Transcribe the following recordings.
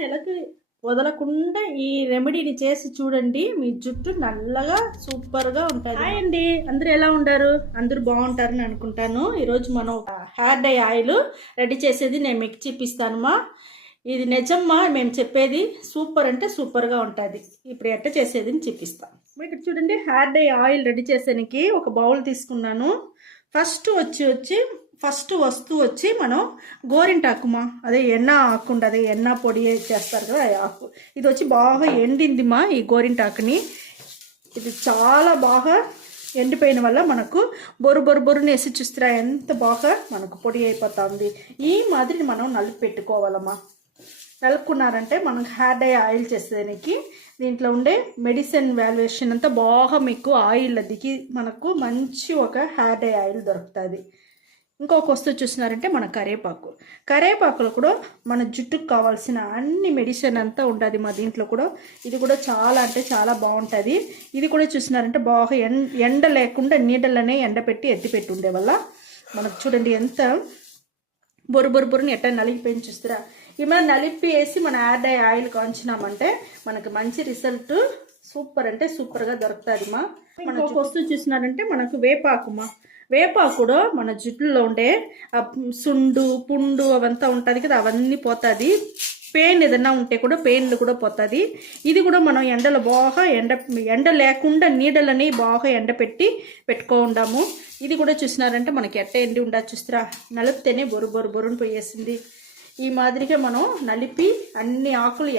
నెలకు వదలకుండా ఈ రెమెడీని చేసి చూడండి, మీ జుట్టు నల్లగా సూపర్గా ఉంటుంది. హాయ్ అండి, అందరూ ఎలా ఉంటారు? అందరూ బాగుంటారని అనుకుంటాను. ఈరోజు మనం హెయిర్ డై ఆయిల్ రెడీ చేసేది నేను మీకు చూపిస్తానమ్మా. ఇది నిజమ్మా, మేము చెప్పేది సూపర్ అంటే సూపర్గా ఉంటుంది. ఇప్పుడు ఎట్ట చేసేది చూపిస్తాను మీకు. చూడండి, హెయిర్ డై ఆయిల్ రెడీ చేసేనికి ఒక బౌల్ తీసుకున్నాను. ఫస్ట్ వస్తువు వచ్చి మనం గోరింటాకుమా, అదే ఎన్న ఆకు ఉంటుంది, ఎన్న పొడి చేస్తారు కదా ఆకు. ఇది వచ్చి బాగా ఎండిందిమా. ఈ గోరింటాకుని ఇది చాలా బాగా ఎండిపోయిన వల్ల మనకు బొరుని వేసి చూస్తారా ఎంత బాగా మనకు పొడి అయిపోతుంది. ఈ మాదిరిని మనం నలుపు పెట్టుకోవాలమ్మా. నలుపుకున్నారంటే మనం హెయిర్ డై ఆయిల్ చేసేదానికి దీంట్లో ఉండే మెడిసిన్ వాల్యుయేషన్ అంతా బాగా మీకు ఆయిల్ దిగి మనకు మంచి ఒక హెయిర్ డై ఆయిల్ దొరుకుతుంది. ఇంకొక వస్తువు చూసినారంటే మన కరివేపాకులో కూడా మన జుట్టుకు కావాల్సిన అన్ని మెడిసిన్ అంతా ఉంటుంది మా దీంట్లో కూడా. ఇది కూడా చాలా అంటే చాలా బాగుంటుంది. ఇది కూడా చూసినారంటే బాగా ఎండ లేకుండా నీడలనే ఎండపెట్టి ఎత్తిపెట్టి ఉండే వల్ల మనకు చూడండి ఎంత బొరుని ఎట్లా నలిగిపోయి చూస్తారా. ఈ మీద నలిపి వేసి మన హెయిర్ డై ఆయిల్ కాంచినామంటే మనకు మంచి రిజల్ట్ సూపర్ అంటే సూపర్గా దొరుకుతుంది మా. మనకు ఒక వస్తువు చూసినారంటే మనకు వేపాకు కూడా మన జుట్టులో ఉండే సుండు పుండు అవంతా ఉంటుంది కదా, అవన్నీ పోతుంది. పెయిన్ ఏదన్నా ఉంటే కూడా పెయిన్లు కూడా పోతుంది. ఇది కూడా మనం ఎండలో బాగా ఎండ లేకుండా నీడలని బాగా పెట్టుకుందాము. ఇది కూడా చూసినారంటే మనకి ఎట్ట ఎండి ఉండదు చూస్తారా. నలిపితేనే బొరుని పోయేసింది. ఈ మాదిరిగా మనం నలిపి అన్ని ఆకులు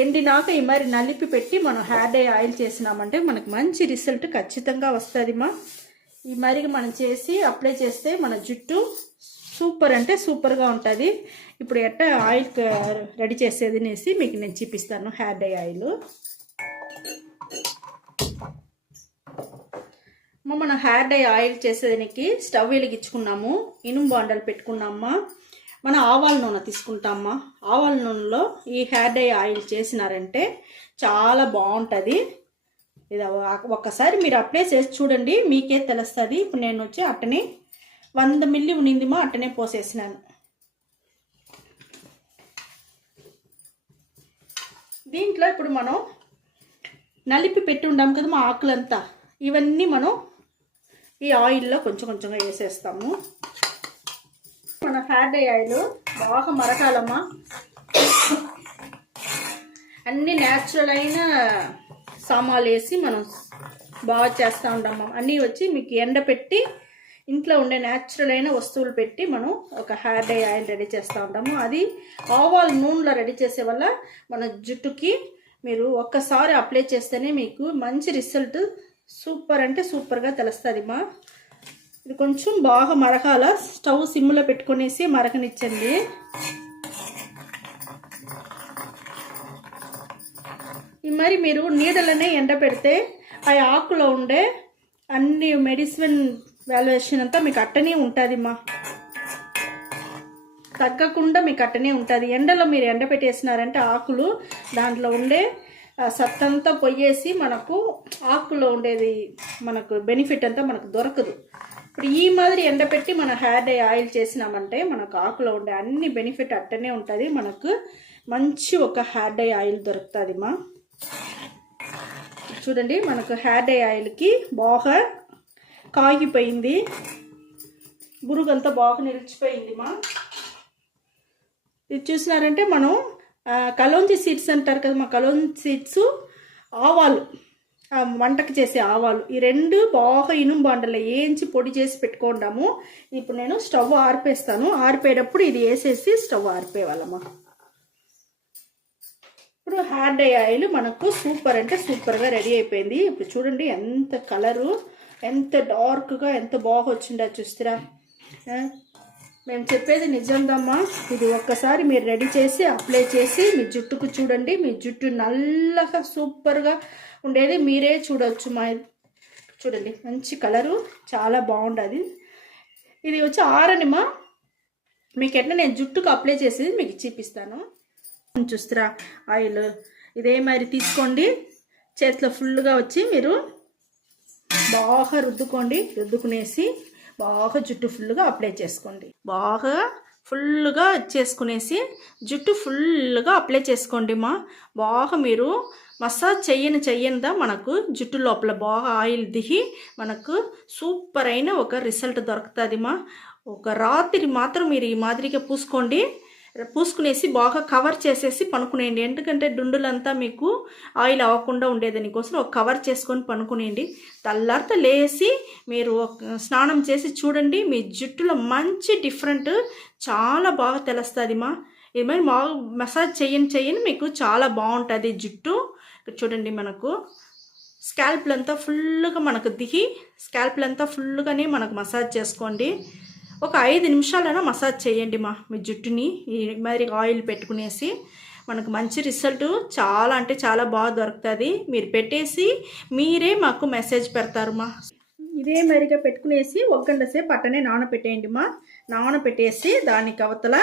ఎండినాక ఈ మరి నలిపి పెట్టి మనం హెయిర్ డై ఆయిల్ చేసినామంటే మనకు మంచి రిజల్ట్ ఖచ్చితంగా వస్తుందిమా. ఈ మరి మనం చేసి అప్లై చేస్తే మన జుట్టు సూపర్ అంటే సూపర్గా ఉంటుంది. ఇప్పుడు ఎట్ట ఆయిల్ రెడీ చేసేది అనేసి మీకు నేను చూపిస్తాను. హెయిర్ డై ఆయిల్ మనం హెయిర్ డై ఆయిల్ చేసేదానికి స్టవ్ వెలిగించుకున్నాము. ఇనుము బాండలు పెట్టుకున్నామా. మన ఆవాల నూనె తీసుకుంటామా. ఆవాల నూనెలో ఈ హెయిర్ డై ఆయిల్ చేసినారంటే చాలా బాగుంటుంది. ఇది ఒక్కసారి మీరు అప్లై చేసి చూడండి, మీకే తెలుస్తుంది. ఇప్పుడు నేను వచ్చి అట్టనే 100 మిల్లీ ఉన్నిందిమా, అట్టనే పోసేసినాను. దీంట్లో ఇప్పుడు మనం నలిపి పెట్టి ఉండాము కదా మా ఆకులంతా, ఇవన్నీ మనం ఈ ఆయిల్లో కొంచెంగా వేసేస్తాము. మన హెయిర్ డై ఆయిల్ బాగా మరకాలమ్మా. అన్ని న్యాచురల్ అయిన సామాన్లు వేసి మనం బాగా చేస్తూ ఉంటాము. అన్నీ వచ్చి మీకు ఎండపెట్టి ఇంట్లో ఉండే న్యాచురల్ అయిన వస్తువులు పెట్టి మనం ఒక హెయిర్ డై ఆయిల్ రెడీ చేస్తూ ఉంటాము. అది ఆవాల నూనెలో రెడీ చేసే వల్ల మన జుట్టుకి మీరు ఒక్కసారి అప్లై చేస్తేనే మీకు మంచి రిజల్ట్ సూపర్ అంటే సూపర్గా తెలుస్తుంది మా. ఇది కొంచెం బాగా మరకాల. స్టవ్ సిమ్లో పెట్టుకునేసి మరకనిచ్చండి. ఈ మరి మీరు నీడలనే ఎండ పెడితే ఆ ఆకులో ఉండే అన్ని మెడిసిన్ వాల్యుయేషన్ అంతా మీకు అట్టనే ఉంటుంది మా. తగ్గకుండా మీకు అట్టనే ఉంటుంది. ఎండలో మీరు ఎండ పెట్టేసినారంటే ఆకులు దాంట్లో ఉండే సత్తంతా పొయ్యేసి మనకు ఆకులో ఉండేది మనకు బెనిఫిట్ అంతా మనకు దొరకదు. ఇప్పుడు ఈ మాదిరి ఎండపెట్టి మన హెయిర్ డై ఆయిల్ చేసినామంటే మనకు ఆకులో ఉండే అన్ని బెనిఫిట్ అట్టనే ఉంటుంది. మనకు మంచి ఒక హెయిర్ డై ఆయిల్ దొరుకుతుంది మా. చూడండి, మనకు హెయిర్ డై ఆయిల్కి బాగా కాగిపోయింది, బురుగంతా బాగా నిలిచిపోయింది మా. ఇది చూసినారంటే మనం కలోంజి సీడ్స్ అంటారు కదా మా, కలోంజి సీడ్స్ ఆవాలు, వంటకు చేసే ఆవాలు, ఈ రెండు బాగా ఇనుము బాండలో వేయించి పొడి చేసి పెట్టుకుంటాము. ఇప్పుడు నేను స్టవ్ ఆరిపేస్తాను. ఆరిపోయేటప్పుడు ఇది వేసేసి స్టవ్ ఆరిపోయేవాళ్ళమ్మా. ఇప్పుడు హెయిర్ డై ఆయిల్ మనకు సూపర్ అంటే సూపర్గా రెడీ అయిపోయింది. ఇప్పుడు చూడండి ఎంత కలరు, ఎంత డార్క్గా ఎంత బాగా వచ్చిందో చూస్తారా. మేము చెప్పేది నిజందమ్మా. ఇది ఒక్కసారి మీరు రెడీ చేసి అప్లై చేసి మీ జుట్టుకు చూడండి, మీ జుట్టు నల్లగా సూపర్గా ఉండేది మీరే చూడవచ్చు మా. చూడండి మంచి కలరు, చాలా బాగుంటుంది. ఇది వచ్చి ఆరనిమా. మీకు ఎట్లా నేను జుట్టుకు అప్లై చేసి మీకు చూపిస్తాను. చూస్తారా ఆయిల్ ఇదే మరి తీసుకోండి. చేతిలో ఫుల్గా వచ్చి మీరు బాగా రుద్దుకునేసి బాగా జుట్టు ఫుల్గా అప్లై చేసుకోండి. బాగా ఫుల్గా చేసుకునేసి జుట్టు ఫుల్గా అప్లై చేసుకోండి మా. బాగా మీరు మసాజ్ చెయ్యనిదా మనకు జుట్టు లోపల బాగా ఆయిల్ దిగి మనకు సూపర్ అయిన ఒక రిజల్ట్ దొరుకుతుంది మా. ఒక రాత్రి మాత్రం మీరు ఈ మాదిరిగా పూసుకునేసి బాగా కవర్ చేసేసి పనుకునేయండి. ఎందుకంటే డుండులంతా మీకు ఆయిల్ అవ్వకుండా ఉండేదానికోసం ఒక కవర్ చేసుకొని పనుకునేయండి. తెల్లారితో లేసి మీరు స్నానం చేసి చూడండి, మీ జుట్టులో మంచి డిఫరెంట్ చాలా బాగా తెలుస్తుంది మా. ఏమైనా బాగా మసాజ్ చెయ్యని మీకు చాలా బాగుంటుంది జుట్టు. చూడండి, మనకు స్కాల్ప్లంతా ఫుల్గా మనకు దిగి స్కాల్ప్లంతా ఫుల్గానే మనకు మసాజ్ చేసుకోండి. ఒక 5 నిమిషాలైనా మసాజ్ చేయండి మా మీ జుట్టుని ఈ మరి ఆయిల్ పెట్టుకునేసి. మనకు మంచి రిజల్ట్ చాలా అంటే చాలా బాగా దొరుకుతుంది. మీరు పెట్టేసి మీరే మాకు మెసేజ్ పెడతారు మా. ఇదే మరిగా పెట్టుకునేసి 1 గంట సేపు అట్టనే నానబెట్టేయండి మా. నానబెట్టేసి దానికి అవతల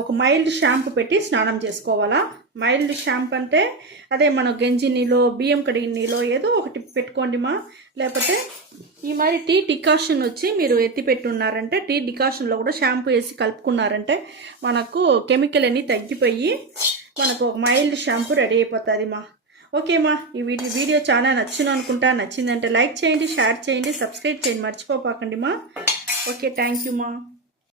ఒక మైల్డ్ షాంపూ పెట్టి స్నానం చేసుకోవాలా. మైల్డ్ షాంపూ అంటే అదే మన గంజి నీళ్ళు, బియ్యం కడిగిన నీళ్ళు ఏదో ఒకటి పెట్టుకోండి మా. లేకపోతే ఈ మరి టీ డికాషన్ వచ్చి మీరు ఎత్తి పెట్టున్నారంటే టీ డికాషన్లో కూడా షాంపూ వేసి కలుపుకున్నారంటే మనకు కెమికల్ అన్నీ తగ్గిపోయి మనకు ఒక మైల్డ్ షాంపూ రెడీ అయిపోతుంది మా. ఓకే మా, ఈ వీడియో చాలా నచ్చిందంటే లైక్ చేయండి, షేర్ చేయండి, సబ్స్క్రైబ్ చేయండి మర్చిపోకండి మా. ఓకే, థ్యాంక్ యూ మా.